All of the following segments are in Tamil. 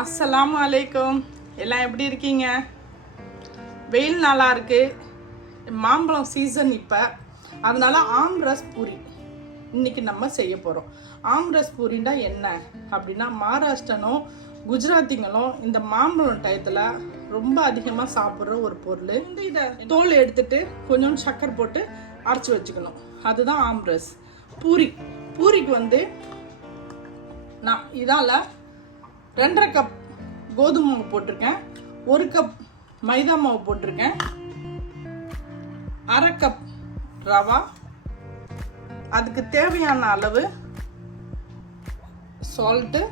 அஸ்ஸலாமு அலைக்கும். எல்லாம் எப்படி இருக்கீங்க? வெயில் நாளாக இருக்குது, மாம்பழம் சீசன் இப்போ, அதனால ஆம்ரஸ் பூரி இன்றைக்கி நம்ம செய்ய போகிறோம். ஆம்ரஸ் பூரின்னா என்ன அப்படின்னா, மகாராஷ்டிரனும் குஜராத்திங்களும் இந்த மாம்பழம் டயத்தில் ரொம்ப அதிகமாக சாப்பிட்ற ஒரு பொருள். இதை தோல் எடுத்துட்டு கொஞ்சம் சக்கரை போட்டு அரைச்சி வச்சுக்கணும். அதுதான் ஆம்ரஸ் பூரி. பூரிக்கு நான் இதால் 2.5 கப் கோதுமை மாவு போட்டிருக்கேன், 1 கப் மைதா மாவு போட்டிருக்கேன், 1/2 கப் ரவா, அதுக்கு தேவையான அளவு சால்ட்டு.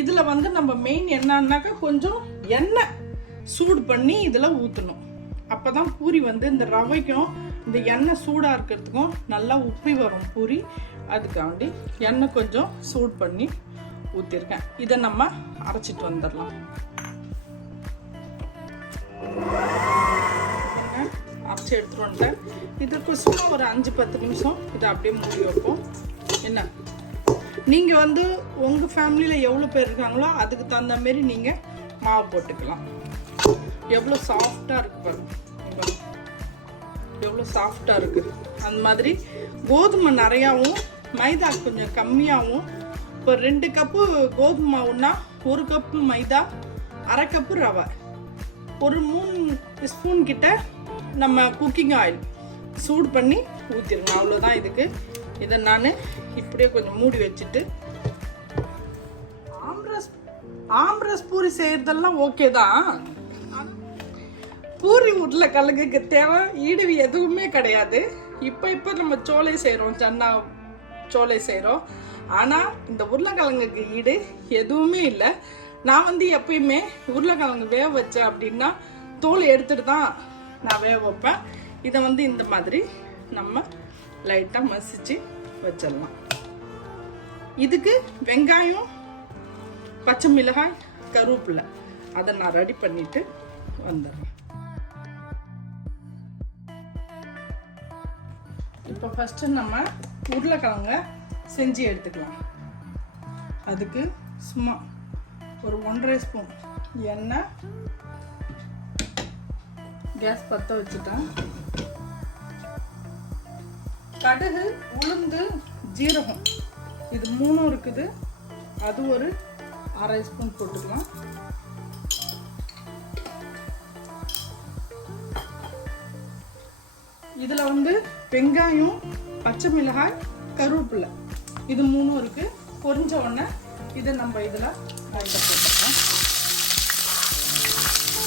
இதில் நம்ம மெயின் என்னன்னாக்கா கொஞ்சம் எண்ணெய் சூடு பண்ணி இதில் ஊற்றணும். அப்போ தான் பூரி இந்த ரவைக்கும் இந்த எண்ணெய் சூடாக இருக்கிறதுக்கும் நல்லா உப்பி வரும் பூரி. அதுக்காண்டி எண்ணெய் கொஞ்சம் சூடு பண்ணி ஊற்றிருக்கேன். இதை நம்ம அரைச்சிட்டு வந்துடலாம். அரைச்சி எடுத்துட்டு வந்துட்டேன். இதுக்கு சும்மா ஒரு 5-10 நிமிஷம் இதை அப்படியே மூடி வைப்போம். என்ன, நீங்கள் உங்கள் ஃபேமிலியில் எவ்வளோ பேர் இருக்காங்களோ அதுக்கு தகுந்த மாரி நீங்கள் மாவு போட்டுக்கலாம். எவ்வளோ சாஃப்டாக இருக்கு பாருங்க, எவ்வளோ சாஃப்டாக இருக்குது. அந்த மாதிரி கோதுமை நிறையாவும் மைதா கொஞ்சம் கம்மியாகவும். இப்போ 2 கப்பு கோதுமை மாவுன்னா 1 கப்பு மைதா, 1/2 கப்பு ரவை, ஒரு 3 ஸ்பூன் கிட்ட நம்ம குக்கிங் ஆயில் சூடு பண்ணி ஊற்றிருங்க. அவ்வளோதான் இதுக்கு. இதை நான் இப்படியே கொஞ்சம் மூடி வச்சுட்டு, ஆம்ரஸ் பூரி செய்கிறதெல்லாம் ஓகே தான். பூரி உருளைக்கிழங்குக்கு தேவை ஈடுவி எதுவுமே கிடையாது. இப்போ நம்ம சோலை செய்கிறோம், சன்னா சோலை செய்கிறோம். ஆனால் இந்த உருளைக்கிழங்குக்கு ஈடு எதுவுமே இல்லை. நான் எப்பயுமே உருளைக்கிழங்கு வேக வச்சேன் அப்படின்னா தோல் எடுத்துட்டு தான் நான் வேக வைப்பேன். இதை இந்த மாதிரி நம்ம லைட்டாக மசிச்சு வச்சிடலாம். இதுக்கு வெங்காயம், பச்சை மிளகாய், கருவேப்பிலை அதை நான் ரெடி பண்ணிட்டு வந்துடுறேன். இப்போ ஃபஸ்ட்டு நம்ம உருளைக்கிழங்க செஞ்சு எடுத்துக்கலாம். அதுக்கு சும்மா ஒரு 1.5 ஸ்பூன் எண்ணெய், கேஸ் பற்ற வச்சுட்டேன். கடுகு, உளுந்து, ஜீரகம் இது 3 இருக்குது. அது ஒரு 1/2 ஸ்பூன் போட்டுக்கலாம். இதில் வெங்காயம், பச்சை மிளகாய், கருவேப்பிலை இது 3 இருக்குது. பொரிஞ்ச உடனே இதை நம்ம இதில் போட்டுக்கலாம்.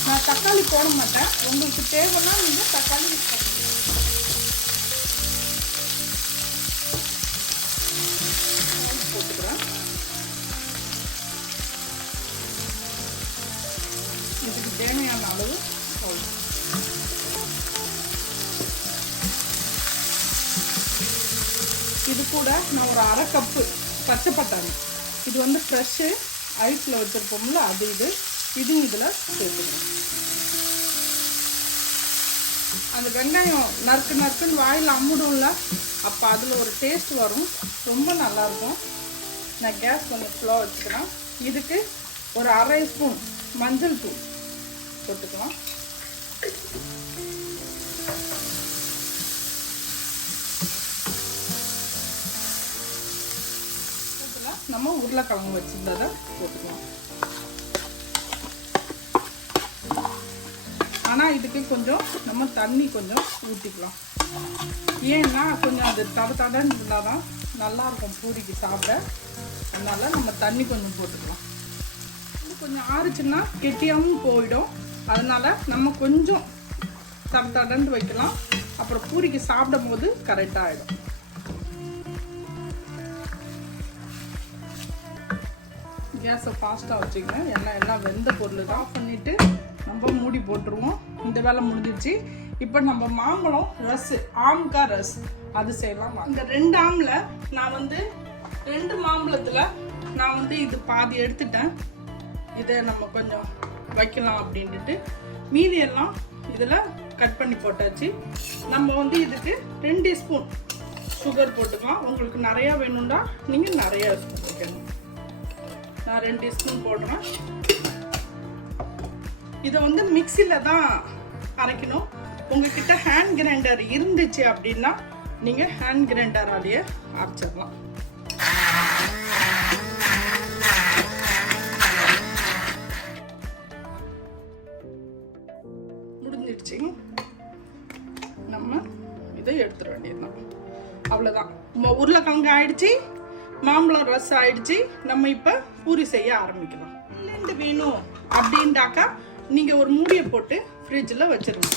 நான் தக்காளி போட மாட்டேன், உங்களுக்கு தேவைன்னா நீங்கள் தக்காளி யூஸ் பண்ணுங்க. போட்டுக்கிறேன். இதுக்கு தேவையான அளவு சால்ட். இது கூட நான் ஒரு 1/2 கப்பு பச்சை பட்டாணி, இது ஃப்ரெஷ்ஷு ஐஸில் வச்சுருப்போம்ல, அது இதுவும் இதில் சேர்த்துக்கிறேன். அந்த வெங்காயம் நறுக்குன்னு வாயில் அம்முடும்ல, அப்போ அதில் ஒரு டேஸ்ட் வரும், ரொம்ப நல்லாயிருக்கும். நான் கேஸ் கொஞ்சம் ஸ்லோ வச்சுக்கிறேன். இதுக்கு ஒரு 1/2 ஸ்பூன் மஞ்சள் தூள் போட்டுக்கலாம். நம்ம உருளைக்கிழங்கு வச்சிருந்ததை போட்டுக்கலாம். ஆனால் இதுக்கு கொஞ்சம் நம்ம தண்ணி கொஞ்சம் ஊற்றிக்கலாம். ஏன்னா கொஞ்சம் அது தடன்னு இருந்தால் தான் நல்லாயிருக்கும் பூரிக்கு சாப்பிட. அதனால் நம்ம தண்ணி கொஞ்சம் போட்டுக்கலாம். கொஞ்சம் ஆறுச்சுன்னா கெட்டியாகவும் போயிடும். அதனால் நம்ம கொஞ்சம் தடன்னு வைக்கலாம். அப்புறம் பூரிக்கு சாப்பிடும் போது கரெக்டாக ஆகிடும். கேஸை ஃபாஸ்ட்டாக வச்சுக்கங்க. எல்லாம் வெந்த பொருள் தான். ஆஃப் பண்ணிவிட்டு நம்ம மூடி போட்டுருவோம். இந்த வேலை முடிஞ்சிடுச்சு. இப்போ நம்ம மாம்பழம் ரஸ், ஆம்கா ரஸ் அது செய்யலாம். இந்த 2 ஆமில் நான் 2 மாம்பழத்தில் நான் இது பாதி எடுத்துட்டேன். இதை நம்ம கொஞ்சம் வைக்கலாம் அப்படின்ட்டு மீதியெல்லாம் இதில் கட் பண்ணி போட்டாச்சு. நம்ம இதுக்கு 2 ஸ்பூன் சுகர் போட்டுக்கலாம். உங்களுக்கு நிறையா வேணும்னா நீங்கள் நிறையா ஸ்பூன் வைக்கணும். நான் 2 டீஸ்பூன் போடுறேன். இதை வந்து மிக்சியில் தான் அரைக்கணும். உங்ககிட்ட ஹேண்ட் கிரைண்டர் இருந்துச்சு அப்படின்னா நீங்கள் ஹேண்ட் கிரைண்டராலேயே அரைச்சிடலாம். முடிஞ்சிடுச்சு. நம்ம இதை எடுத்துட வேண்டியதுதான். அவ்வளோதான். உருளைக்கிழங்கு ஆயிடுச்சு, மாம்பழம் ரசம் ஆயிடுச்சு. நம்ம இப்போ பூரி செய்ய ஆரம்பிக்கலாம். இல்லைண்டு வேணும் அப்படின்ட்டாக்கா நீங்கள் ஒரு மூடியை போட்டு ஃப்ரிட்ஜில் வச்சிருங்க.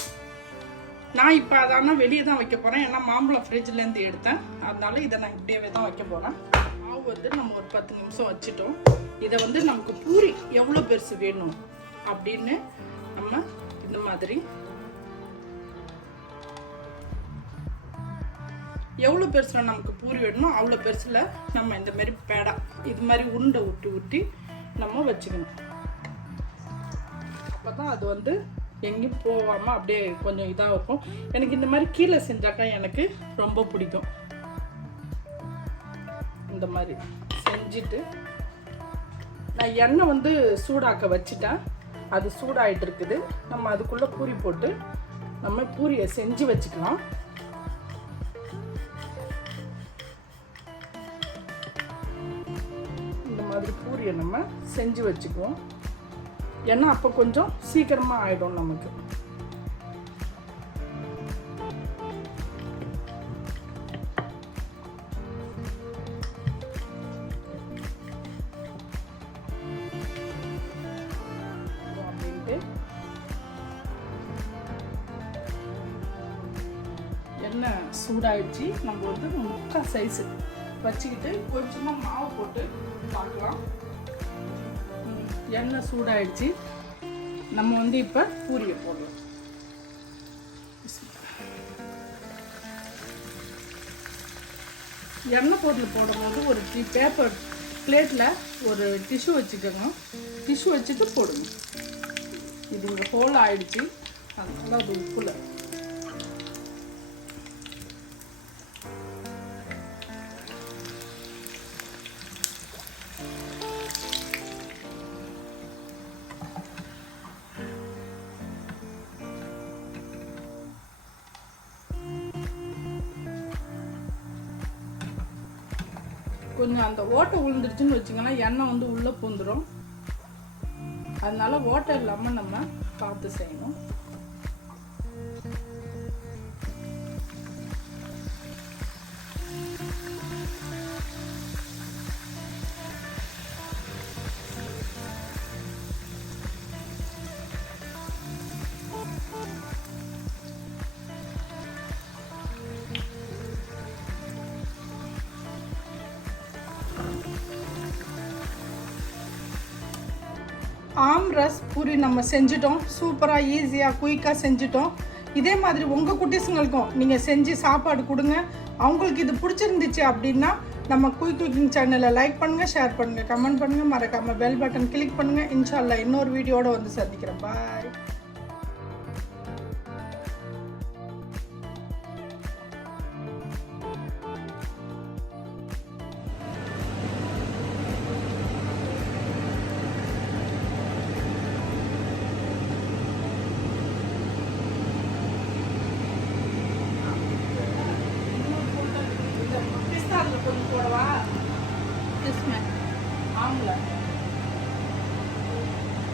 நான் இப்போ அதான வெளியே தான் வைக்க போகிறேன். ஏன்னா மாம்பழம் ஃப்ரிட்ஜ்லேருந்து எடுத்தேன். அதனால இதை நான் இப்படியே தான் வைக்க போகிறேன். மாவு வந்து நம்ம ஒரு 10 நிமிஷம் வச்சுட்டோம். இதை வந்து நமக்கு பூரி எவ்வளோ பெருசு வேணும் அப்படின்னு நம்ம இந்த மாதிரி எவ்வளோ பெருசில் நமக்கு பூரி வேணுமோ அவ்வளோ பெருசில் நம்ம இந்த மாதிரி பேடா இது மாதிரி உருண்டை ஊட்டி நம்ம வச்சுக்கணும். அப்போ தான் அது வந்து எங்கேயும் போகாமல் அப்படியே கொஞ்சம் இதாக இருக்கும். எனக்கு இந்த மாதிரி கீழே செஞ்சாக்கா எனக்கு ரொம்ப பிடிக்கும். இந்த மாதிரி செஞ்சுட்டு நான் எண்ணெய் வந்து சூடாக்க வச்சுட்டேன். அது சூடாகிட்டு இருக்குது. நம்ம அதுக்குள்ளே பூரி போட்டு நம்ம பூரியை செஞ்சு வச்சுக்கலாம். இந்த மாதிரி பூரியை நம்ம செஞ்சு வச்சுக்குவோம். ஏன்னா அப்போ கொஞ்சம் சீக்கிரமாக ஆகிடும் நமக்கு. அப்படின்ட்டு எண்ணெய் சூடாயிடுச்சு. நம்ம வந்து 3/4 சைஸு வச்சுக்கிட்டு கொஞ்சமாக மாவு போட்டு பார்க்கலாம். எண்ணெய் சூடாயிடுச்சு. நம்ம வந்து இப்போ பூரியை போடலாம். எண்ணெய் பொருள் போடும்போது ஒரு பேப்பர் பிளேட்டில் ஒரு டிஷ்யூ வச்சுக்கோங்க. டிஷ்யூ வச்சுட்டு போடுங்க. இது இங்கே ஹோல் ஆயிடுச்சு. அதனால அது உப்புல கொஞ்சம் அந்த ஓட்டை விழுந்துருச்சுன்னு வச்சுங்கன்னா எண்ணெய் வந்து உள்ளே பூந்துடும். அதனால ஓட்டை இல்லாமல் நம்ம பார்த்து செய்யணும். ஆம்ரஸ் பூரி நம்ம செஞ்சிட்டோம். சூப்பராக ஈஸியாக குயிக்காக செஞ்சிட்டோம். இதே மாதிரி உங்கள் குட்டீஸுங்களுக்கும் நீங்கள் செஞ்சு சாப்பாடு கொடுங்க. அவங்களுக்கு இது பிடிச்சிருந்துச்சு அப்படின்னா நம்ம குயிக் குக்கிங் சேனலை லைக் பண்ணுங்கள், ஷேர் பண்ணுங்கள், கமெண்ட் பண்ணுங்கள், மறக்காமல் பெல் பட்டன் கிளிக் பண்ணுங்கள். இன்ஷா அல்லாஹ் இன்னொரு வீடியோட வந்து சந்திக்கிறேன். பாய். போடவா? ஆம்லெட்